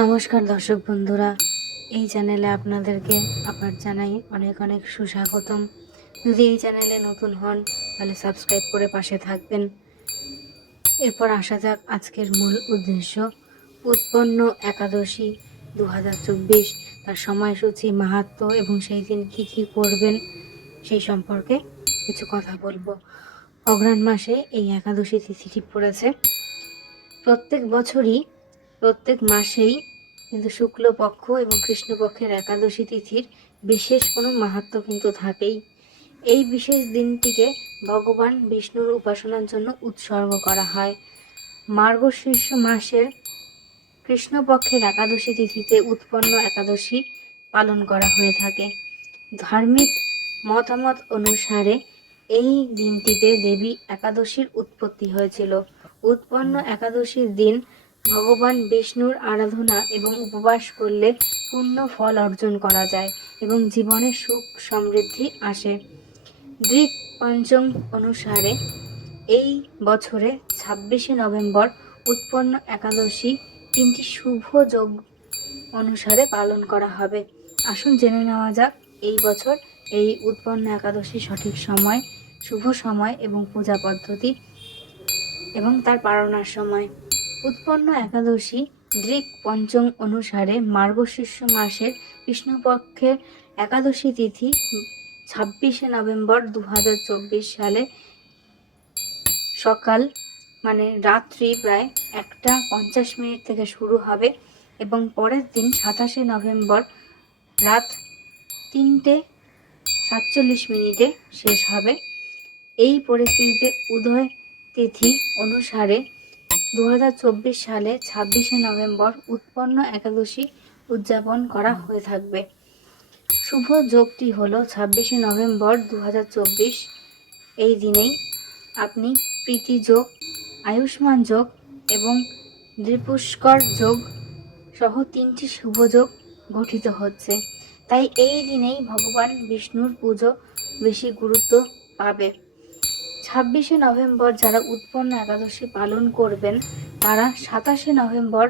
নমস্কার দর্শক বন্ধুরা, এই চ্যানেলে আপনাদেরকে আবার জানাই অনেক অনেক সুস্বাগতম। যদি এই চ্যানেলে নতুন হন, তাহলে সাবস্ক্রাইব করে পাশে থাকবেন। এরপর আসা যাক আজকের মূল উদ্দেশ্য। উৎপন্ন একাদশী দু হাজার চব্বিশ, তার সময়সূচি মাহাত্ম এবং সেই দিন কী কী করবেন সেই সম্পর্কে কিছু কথা বলব। অগ্রাণ মাসে এই একাদশী তিথিটি পড়েছে। প্রত্যেক বছরই প্রত্যেক মাসেই কিন্তু শুক্লপক্ষ এবং কৃষ্ণপক্ষের একাদশী তিথির বিশেষ কোনো মাহাত্ম্য কিন্তু থাকেই। এই বিশেষ দিনটিকে ভগবান বিষ্ণুর উপাসনার জন্য উৎসর্গ করা হয়। মার্গশীর্ষ মাসের কৃষ্ণপক্ষের একাদশী তিথিতে উৎপন্ন একাদশী পালন করা হয়ে থাকে। ধার্মিক মতামত অনুসারে এই দিনটিতে দেবী একাদশীর উৎপত্তি হয়েছিল। উৎপন্ন একাদশীর দিন ভগবান বিষ্ণুর আরাধনা এবং উপবাস করলে পূর্ণ ফল অর্জন করা যায় এবং জীবনে সুখ সমৃদ্ধি আসে। দৃক পঞ্চম অনুসারে এই বছরে ছাব্বিশে নভেম্বর উৎপন্ন একাদশী তিনটি শুভ যোগ অনুসারে পালন করা হবে। আসুন জেনে নেওয়া যাক, এই বছর এই উৎপন্ন একাদশী সঠিক সময়, শুভ সময় এবং পূজা পদ্ধতি এবং তার পালনার সময়। উৎপন্ন একাদশী দৃক পঞ্চম অনুসারে মার্গশীর্ষ মাসের কৃষ্ণপক্ষের একাদশী তিথি ছাব্বিশে নভেম্বর দু হাজার চব্বিশ সালে সকাল মানে রাত্রি প্রায় একটা পঞ্চাশ মিনিট থেকে শুরু হবে এবং পরের দিন সাতাশে নভেম্বর রাত তিনটে সাতচল্লিশ মিনিটে শেষ হবে। এই পরিস্থিতিতে উদয় তিথি অনুসারে দু হাজার চব্বিশ সালে ছাব্বিশে নভেম্বর উৎপন্ন একাদশী উদযাপন করা হয়ে থাকবে। শুভ যোগটি হলো ছাব্বিশে নভেম্বর দু হাজার চব্বিশ। এই দিনেই আপনি প্রীতি যোগ, আয়ুষ্মান যোগ এবং দৃপুষ্কর যোগ সহ তিনটি শুভ যোগ গঠিত হচ্ছে। তাই এই দিনেই ভগবান বিষ্ণুর পুজো বেশি গুরুত্ব পাবে। ছাব্বিশে নভেম্বর যারা উৎপন্ন একাদশী পালন করবেন, তারা সাতাশে নভেম্বর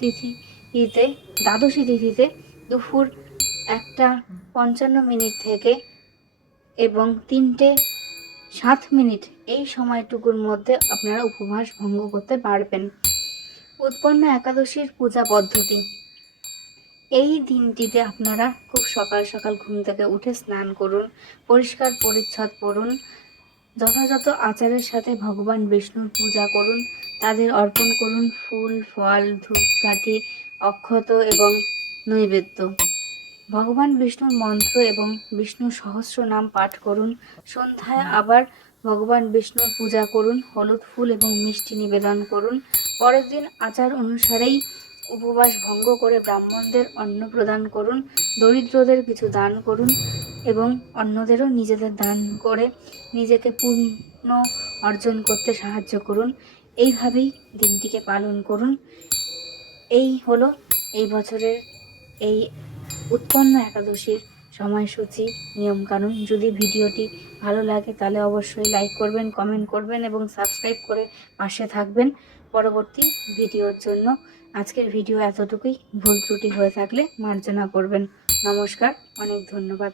তিথিতে দ্বাদশী তিথিতে দুপুর একটা পঞ্চান্ন মিনিট থেকে এবং তিনটে সাত মিনিট এই সময়টুকুর মধ্যে আপনারা উপবাস ভঙ্গ করতে পারবেন। উৎপন্ন একাদশীর পূজা পদ্ধতি। এই দিনটিতে আপনারা খুব সকাল সকাল ঘুম থেকে উঠে স্নান করুন, পরিষ্কার পরিচ্ছদ পড়ুন যথাযথ আচারের সাথে ভগবান বিষ্ণুর পূজা করুন, তাদের অর্পণ করুন ফুল, ফল, ধূপকাঠি, অক্ষত এবং নৈবেদ্য। ভগবান বিষ্ণুর মন্ত্র এবং বিষ্ণু সহস্র নাম পাঠ করুন। সন্ধ্যায় আবার ভগবান বিষ্ণুর পূজা করুন, হলুদ ফুল এবং মিষ্টি নিবেদন করুন। পরের দিন আচার অনুসারেই উপবাস ভঙ্গ করে ব্রাহ্মণদের অন্ন প্রদান করুন, দরিদ্রদের কিছু দান করুন। এবং অন্যদেরও নিজেদের দান করে নিজেকে পূর্ণ অর্জন করতে সাহায্য করুন। এইভাবেই দিনটিকে পালন করুন। এই হলো এই বছরের এই উৎপন্ন একাদশীর সময়সূচি, নিয়মকানুন। যদি ভিডিওটি ভালো লাগে তাহলে অবশ্যই লাইক করবেন, কমেন্ট করবেন এবং সাবস্ক্রাইব করে পাশে থাকবেন। পরবর্তী ভিডিওর জন্য আজকের ভিডিও এতটুকুই। ভুল ত্রুটি হয়ে থাকলে মার্জনা করবেন। নমস্কার, অনেক ধন্যবাদ।